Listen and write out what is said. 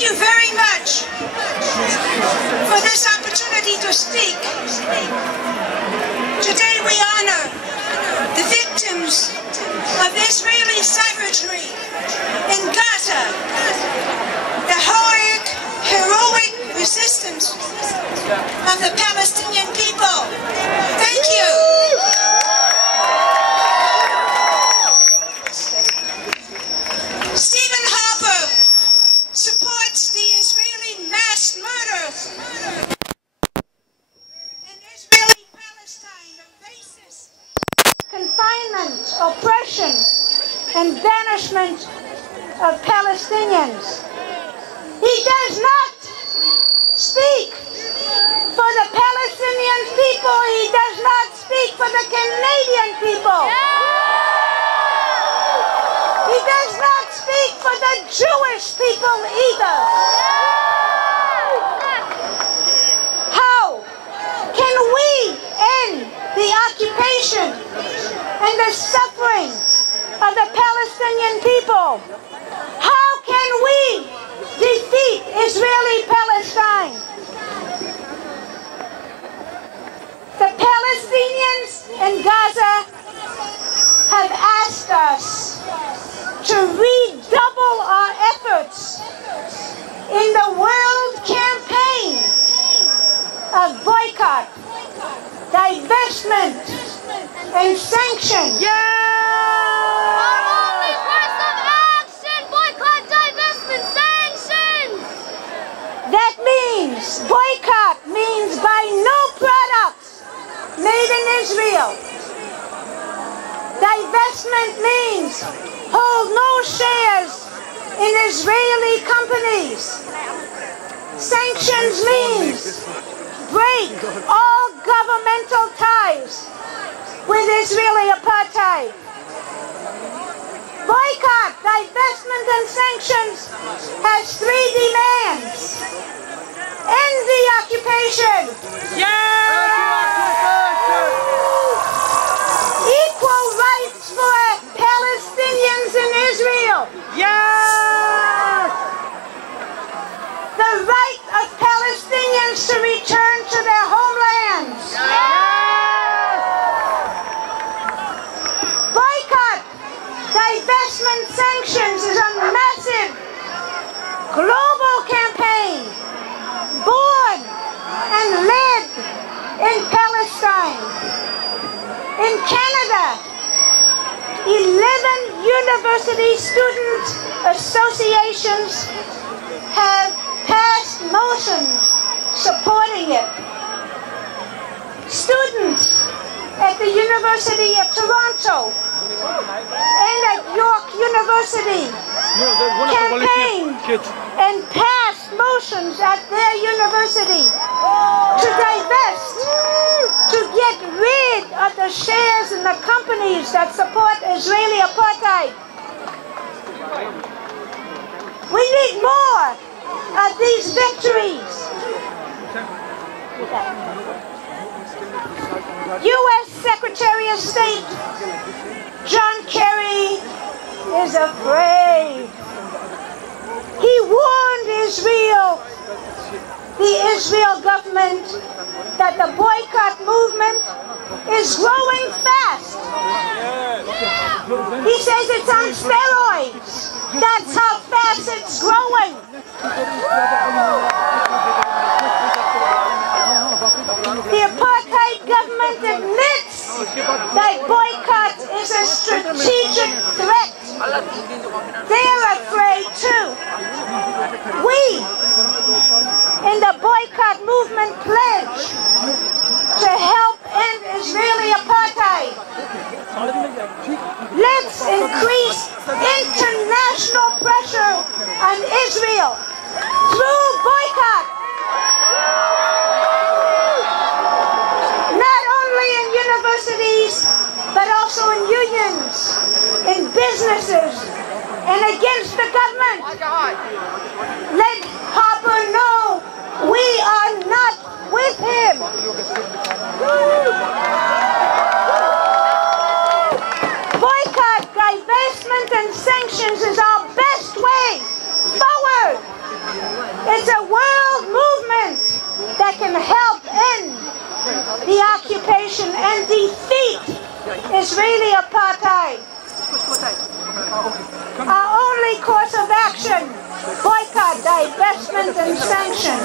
Thank you very much for this opportunity to speak. Today we honor the victims of Israeli savagery in Gaza, the heroic resistance of the Palestinian people. Thank you. Stephen Harper supports the Israeli mass murder in Israeli Palestine, the racist confinement, oppression, and banishment of Palestinians. He does not speak for the Palestinian people. He does not speak for the Canadian people. He does not speak for the Jewish people either. How can we end the occupation and the suffering of the Palestinian people? How can we defeat Israeli Palestine? The Palestinians in Gaza have asked us to redouble our efforts in the world campaign of boycott, divestment, and sanction. Our only course of action, boycott, divestment, sanctions! That means, boycott means buy no products made in Israel. Divestment means hold no shares in Israeli companies. Sanctions means break all governmental ties with Israeli apartheid. Boycott, divestment, and sanctions has three demands. End the occupation. Equal rights for Palestinians in Israel. The right of Palestinians to return to their homelands. Boycott, divestment, sanctions is a massive global campaign born and led in Palestine. In Canada, 11 university student associations have passed motions supporting it. Students at the University of Toronto and at York University campaigned and passed motions at their university to divest, to get rid of the shares in the companies that support Israeli apartheid. We need more of these victories. U.S. Secretary of State John Kerry is afraid. He warned Israel, the Israel government, that the boycott movement is growing fast. He says it's on steroids. That's how fast it's growing. The apartheid government admits that boycott is a strategic threat. They're afraid too. We, in the boycott movement, pledge to help end Israeli apartheid. Let's increase international pressure on Israel through boycott. Not only in universities, but also in unions, in businesses, and against the government. Let Harper know we are not with him. Boycott, divestment, and sanctions is our best way forward. coalition and defeat Israeli apartheid. Our only course of action: boycott, divestment, and sanction.